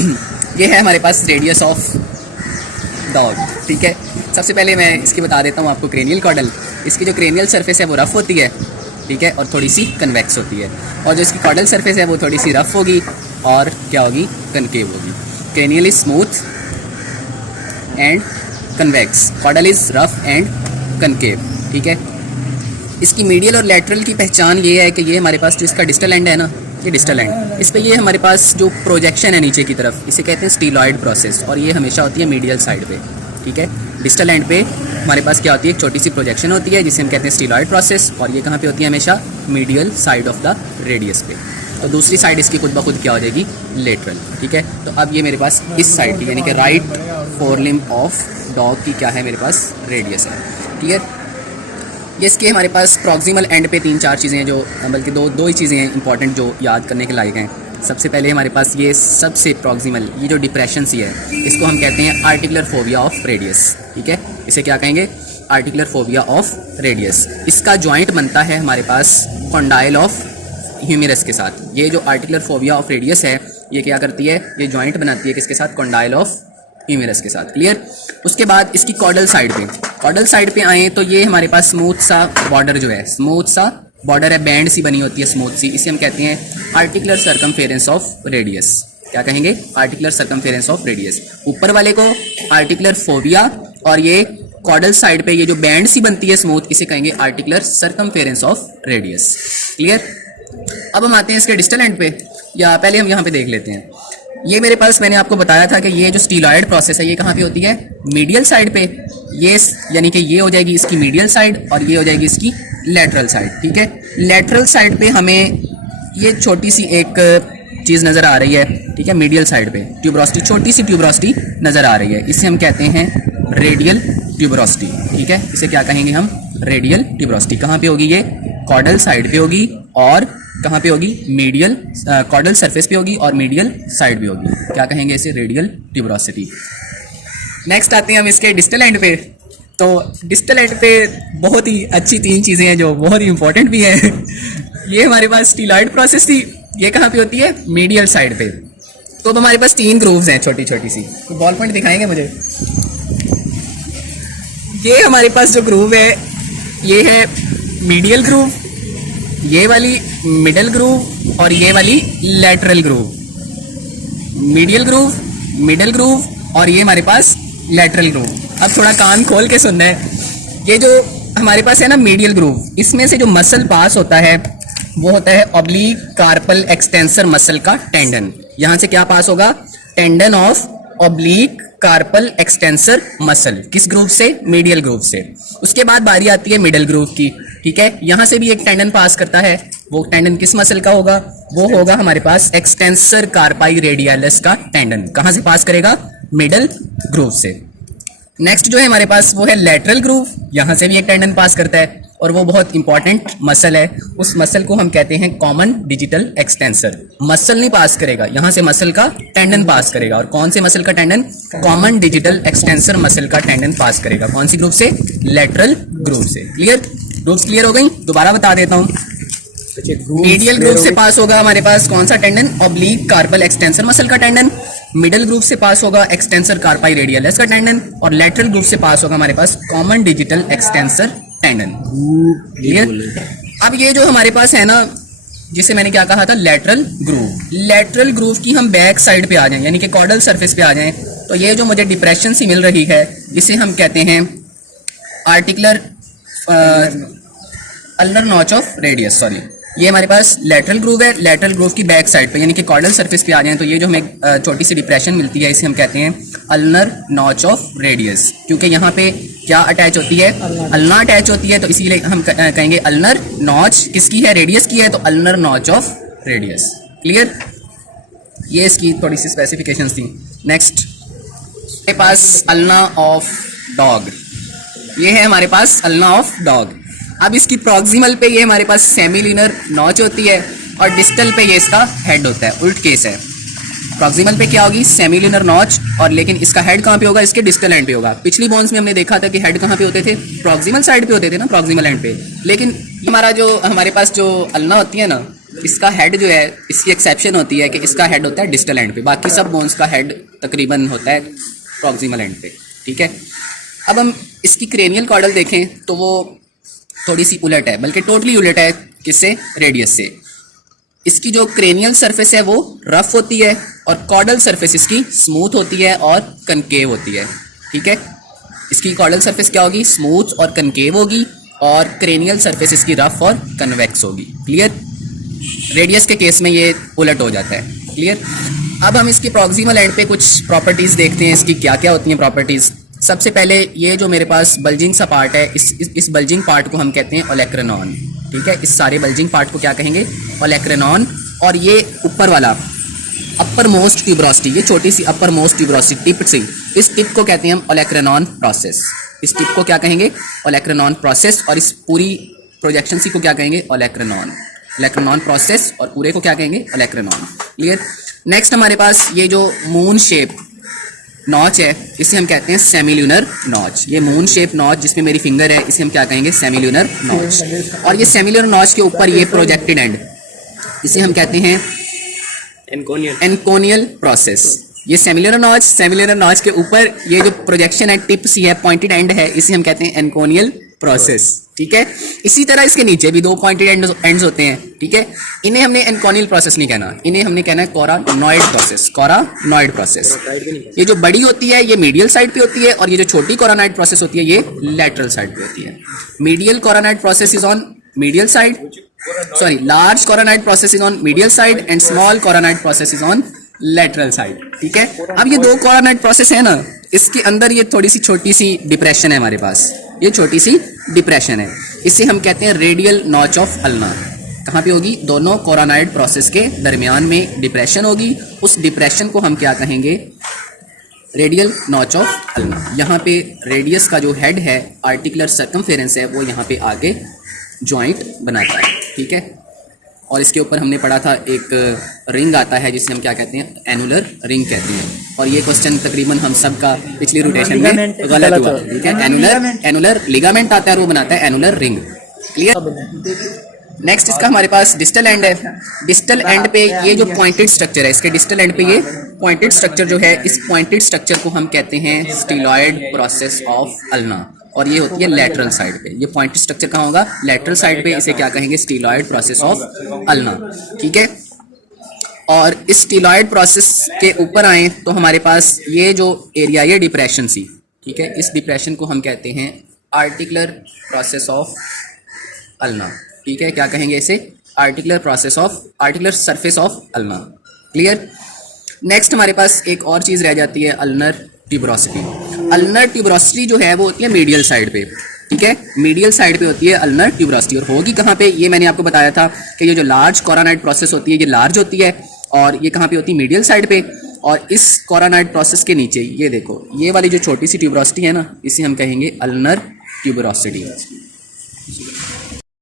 ये है हमारे पास रेडियस ऑफ डॉग। ठीक है, सबसे पहले मैं इसकी बता देता हूँ आपको क्रेनियल कॉर्डल। इसकी जो क्रेनियल सरफेस है वो रफ़ होती है, ठीक है, और थोड़ी सी कन्वेक्स होती है। और जो इसकी कॉर्डल सरफेस है वो थोड़ी सी रफ़ होगी और क्या होगी, कनकेव होगी। Cranial is smooth and convex, chordal is rough and concave. ठीक है, इसकी मीडियल और लैटरल की पहचान ये है कि ये हमारे पास जो इसका डिस्टल एंड है ना, ये डिस्टल एंड, इस पे ये हमारे पास जो प्रोजेक्शन है नीचे की तरफ, इसे कहते हैं स्टीलॉइड प्रोसेस, और ये हमेशा होती है मीडियल साइड पे। ठीक है, डिस्टल एंड पे हमारे पास क्या होती है, एक छोटी सी प्रोजेक्शन होती है जिसे हम कहते हैं स्टीलॉइड प्रोसेस, और ये कहाँ पे होती है, हमेशा medial side of the radius पे। तो दूसरी साइड इसकी खुद ब खुद क्या हो जाएगी, लेटरल। ठीक है, तो अब ये मेरे पास इस साइड की यानी कि राइट फोरलिम्ब ऑफ डॉग की क्या है, मेरे पास रेडियस है। क्लियर। ये इसके हमारे पास प्रॉक्सिमल एंड पे 3-4 चीज़ें हैं जो, बल्कि दो ही चीज़ें हैं इंपॉर्टेंट जो याद करने के लायक हैं। सबसे पहले हमारे पास ये सबसे प्रॉक्सिमल, ये जो डिप्रेशन सी है, इसको हम कहते हैं आर्टिकुलर फोबिया ऑफ रेडियस। ठीक है, इसे क्या कहेंगे, आर्टिकुलर फोबिया ऑफ रेडियस। इसका जॉइंट बनता है हमारे पास कॉन्डाइल ऑफ ह्यूमेरस के साथ। ये जो आर्टिकुलर फोबिया ऑफ रेडियस है, ये क्या करती है, ये जॉइंट बनाती है किसके साथ, कॉन्डाइल ऑफ ह्यूमेरस के साथ। क्लियर। उसके बाद इसकी कॉर्डल साइड पे आए तो ये हमारे पास स्मूथ सा बॉर्डर जो है, स्मूथ सा बॉर्डर है, बैंड सी बनी होती है स्मूथ सी, इसे हम कहते हैं आर्टिकुलर सर्कमफेरेंस ऑफ रेडियस। क्या कहेंगे, आर्टिकुलर सर्कमफेरेंस ऑफ रेडियस। ऊपर वाले को आर्टिकुलर फोबिया, और ये कॉर्डल साइड पे ये जो बैंड सी बनती है स्मूथ, इसे कहेंगे articular circumference of radius. Clear. अब हम आते हैं इसके डिस्टल एंड पे, या पहले हम यहाँ पे देख लेते हैं। ये मेरे पास, मैंने आपको बताया था कि ये जो स्टीलॉइड प्रोसेस है ये कहाँ पे होती है, मीडियल साइड पे। ये यानी कि ये हो जाएगी इसकी मीडियल साइड और ये हो जाएगी इसकी लेटरल साइड। ठीक है, लेटरल साइड पे हमें ये छोटी सी एक चीज़ नज़र आ रही है। ठीक है, मीडियल साइड पे ट्यूबरोसिटी, छोटी सी ट्यूबरोसिटी नज़र आ रही है, इसे हम कहते हैं रेडियल ट्यूबरोसिटी। ठीक है, इसे क्या कहेंगे हम, रेडियल ट्यूबरोसिटी। कहाँ पे होगी ये, कॉर्डल साइड पे होगी, और कहाँ पे होगी, मीडियल, कॉर्डल सरफेस पे होगी और मीडियल साइड पे होगी। क्या कहेंगे इसे, रेडियल ट्यूबरोसिटी। नेक्स्ट आते हैं हम इसके डिस्टल एंड पे। तो डिस्टल एंड पे बहुत ही अच्छी 3 चीज़ें हैं जो बहुत ही इंपॉर्टेंट भी है। ये हमारे पास स्टीलॉइड प्रोसेस थी, ये कहाँ पे होती है, मीडियल साइड पे। तो अब हमारे पास 3 ग्रूव्स हैं छोटी छोटी सी, बॉल पॉइंट दिखाएंगे मुझे। ये हमारे पास जो ग्रूव है ये है मीडियल ग्रूव, ये वाली मिडल ग्रूव, और ये वाली lateral groove. Medial groove, middle groove, और ये हमारे पास लेटरल ग्रूव। अब थोड़ा कान खोल के सुनना है। ये जो हमारे पास है ना मीडियल ग्रूव, इसमें से जो मसल पास होता है वो होता है ऑब्लिक कार्पल एक्सटेंसर मसल का टेंडन। यहाँ से क्या पास होगा, tendon of oblique carpal extensor muscle. किस ग्रूव से, मीडियल ग्रूव से। उसके बाद बारी आती है मिडल ग्रूव की। ठीक है, यहाँ से भी एक टेंडन पास करता है, वो टेंडन किस मसल का होगा, वो होगा हमारे पास एक्सटेंसर कार्पाई रेडियलिस का टेंडन। कहाँ से पास करेगा, मिडल ग्रूव से। नेक्स्ट जो है हमारे पास वो है लेटरल ग्रूव, यहाँ से भी एक टेंडन पास करता है, और वो बहुत इंपॉर्टेंट मसल है। उस मसल को हम कहते हैं कॉमन डिजिटल एक्सटेंसर। मसल नहीं पास करेगा, यहाँ से मसल का टेंडन पास करेगा। और कौन से मसल का tendon, common digital extensor muscle का टेंडन पास करेगा। कौन सी ग्रुप से, लेटरल ग्रुप से। क्लियर, ग्रुप्स क्लियर हो गई। दोबारा बता देता हूँ, मीडियल ग्रुप से पास होगा हमारे पास कौन सा tendon, oblique carpal extensor muscle का टेंडन। मिडल ग्रुप से पास होगा एक्सटेंसर कार्पाई रेडियलिस का टेंडन, और लेटरल ग्रुप से पास होगा हमारे पास common digital extensor tendon. Clear. अब ये जो हमारे पास है ना, जिसे मैंने क्या कहा था, लेटरल ग्रूव। लेटरल ग्रूव की हम बैक साइड पे आ जाएं, यानी कि कॉर्डल सरफेस पे आ जाएं, तो ये जो मुझे डिप्रेशन सी मिल रही है, इसे हम कहते हैं articular ulnar notch of radius. Sorry, ये हमारे पास लेटरल ग्रूव है। लेटरल ग्रूव की बैक साइड पे यानी कि कॉर्डल सरफेस पे आ जाएं, तो ये जो हमें छोटी सी डिप्रेशन मिलती है, इसे हम कहते हैं अल्नर नॉच ऑफ रेडियस। क्योंकि यहाँ पे क्या अटैच होती है, अल्ना अटैच होती है, तो इसीलिए हम कहेंगे अल्नर नॉच। किसकी है, रेडियस की है, तो ulnar notch of radius. Clear, ये इसकी थोड़ी सी स्पेसिफिकेशंस थी। नेक्स्ट हमारे पास अल्ना ऑफ डॉग, ये है हमारे पास अल्ना ऑफ डॉग। अब इसकी प्रॉक्सिमल पे ये हमारे पास सेमिलिनर नॉच होती है, और डिस्टल पे ये इसका हेड होता है। उल्ट केस है, प्रॉक्सिमल पे क्या होगी, सेमिलिनर नॉच, और लेकिन इसका हेड कहाँ पे होगा, इसके डिस्टल एंड पे होगा। पिछली बोन्स में हमने देखा था कि हेड कहाँ पे होते थे, प्रॉक्सिमल साइड पे होते थे ना, प्रॉक्सिमल एंड पे। लेकिन हमारा जो हमारे पास जो अल्ना होती है ना, इसका हेड जो है, इसकी एक्सेप्शन होती है कि इसका हेड होता है डिस्टल एंड पे, बाकी सब बोन्स का हेड तकरीबन होता है प्रॉक्सिमल एंड पे, ठीक है। अब हम इसकी क्रेनियल कॉर्डल देखें तो वो थोड़ी सी उलट है, बल्कि टोटली उलट है। किससे? रेडियस से। इसकी जो क्रेनियल सरफेस है वो रफ होती है और कॉर्डल सरफेस इसकी स्मूथ होती है और कनकेव होती है, ठीक है। इसकी कॉर्डल सरफेस क्या होगी? स्मूथ और कनकेव होगी, और क्रेनियल सरफेस इसकी रफ और कन्वेक्स होगी। क्लियर? रेडियस के केस में ये उलट हो जाता है। क्लियर? अब हम इसकी प्रॉक्सिमल एंड पे कुछ प्रॉपर्टीज देखते हैं, इसकी क्या क्या होती हैं प्रॉपर्टीज। सबसे पहले ये जो मेरे पास बल्जिंग सा पार्ट है, इस बल्जिंग पार्ट को हम कहते हैं ओलेक्रेनॉन, ठीक है। इस सारे बल्जिंग पार्ट को क्या कहेंगे? ओलेक्रेनॉन। और ये ऊपर वाला अपर मोस्ट ट्यूबरोसिटी, ये छोटी सी अपर मोस्ट ट्यूबरोसिटी टिप से, इस टिप को कहते हैं हम ओलेक्रेनॉन प्रोसेस। इस टिप को क्या कहेंगे? ओलेक्रेनॉन प्रोसेस। और इस पूरी प्रोजेक्शन सी को क्या कहेंगे? ओलेक्रेनॉन। ओलेक्रेनॉन प्रोसेस। और पूरे को क्या कहेंगे? ओलेक्रेनॉन। क्लियर? नेक्स्ट हमारे पास ये जो मून शेप नॉच है, इसे हम कहते हैं सेमील्यूनर नॉच। ये मून शेप नॉच जिसमें मेरी फिंगर है, इसे हम क्या कहेंगे? सेमील्यूनर नॉच। और ये सेमील्यूनर नॉच के ऊपर ये प्रोजेक्टेड एंड, इसे हम कहते हैं एनकोनियल प्रोसेस। ये सेमिलर नॉच के ऊपर ये जो प्रोजेक्शन है, टिप सी है, पॉइंटेड एंड है, इसे हम कहते हैं एनकोनियल प्रोसेस, ठीक है। इसी तरह इसके नीचे भी दो पॉइंटेड एंड्स होते हैं, ठीक है। इन्हें हमने एनकोनियल प्रोसेस नहीं कहना, इन्हें हमने कहना है कोरानॉइड प्रोसेस। कोरानॉइड प्रोसेस ये जो बड़ी होती है ये मीडियल साइड पे होती है, और ये जो छोटी कोरानॉइड प्रोसेस होती है ये लैटरल साइड पे होती है। Medial coronoid process is on medial side, sorry, large coronoid process is on medial side and small coronoid process is on lateral side, ठीक है। अब ये दो कोरानॉइड प्रोसेस है ना, इसके अंदर ये थोड़ी सी छोटी सी डिप्रेशन है हमारे पास, ये छोटी सी डिप्रेशन है, इसे हम कहते हैं रेडियल नॉच ऑफ अल्ना। कहाँ पे होगी? दोनों कोरानॉइड प्रोसेस के दरमियान में डिप्रेशन होगी, उस डिप्रेशन को हम क्या कहेंगे? Radial notch of ulna. यहाँ पे रेडियस का जो हेड है, आर्टिकुलर सर्कमफेरेंस है, वो यहाँ पे आगे जॉइंट बनाता है, ठीक है। और इसके ऊपर हमने पढ़ा था एक रिंग आता है जिसे हम क्या कहते हैं? एनुलर रिंग कहते हैं। और ये क्वेश्चन तकरीबन हम सब का पिछली रोटेशन में गलत हुआ, ठीक है। एनुलर लिगामेंट आता है और वो बनाता है एनुलर रिंग। क्लियर? नेक्स्ट इसका हमारे पास डिस्टल एंड है। डिस्टल एंड पे ये जो पॉइंटेड स्ट्रक्चर है, इसके डिस्टल एंड पे ये पॉइंटेड स्ट्रक्चर जो है, इस पॉइंटेड स्ट्रक्चर को हम कहते हैं स्टीलॉयड प्रोसेस ऑफ अल्ना। और ये होती है लेटरल साइड पे। ये पॉइंटेड स्ट्रक्चर कहाँ होगा? लेटरल साइड पे। इसे क्या कहेंगे? स्टीलॉयड प्रोसेस ऑफ अल्ना, ठीक है। और इस स्टीलॉयड प्रोसेस के ऊपर आए तो हमारे पास ये जो एरिया, ये डिप्रेशन सी, ठीक है, इस डिप्रेशन को हम कहते हैं आर्टिकुलर प्रोसेस ऑफ अल्ना, ठीक है। क्या कहेंगे इसे? Articular surface of ulna. Clear? Next हमारे पास एक और चीज़ रह जाती है, अल्नर ट्यूबरोसिटी। अल्नर ट्यूबरोसिटी जो है वो होती है मीडियल साइड पे, ठीक है। मीडियल साइड पे होती है अल्नर ट्यूबरोसिटी। और होगी कहाँ पे? ये मैंने आपको बताया था कि ये जो लार्ज कोरानॉइड प्रोसेस होती है, ये लार्ज होती है, और ये कहाँ पे होती है? मीडियल साइड पे। और इस कोरानॉइड प्रोसेस के नीचे ये देखो, ये वाली जो छोटी सी ट्यूबरोसिटी है ना, इसे हम कहेंगे अल्नर ट्यूबरोसिटी।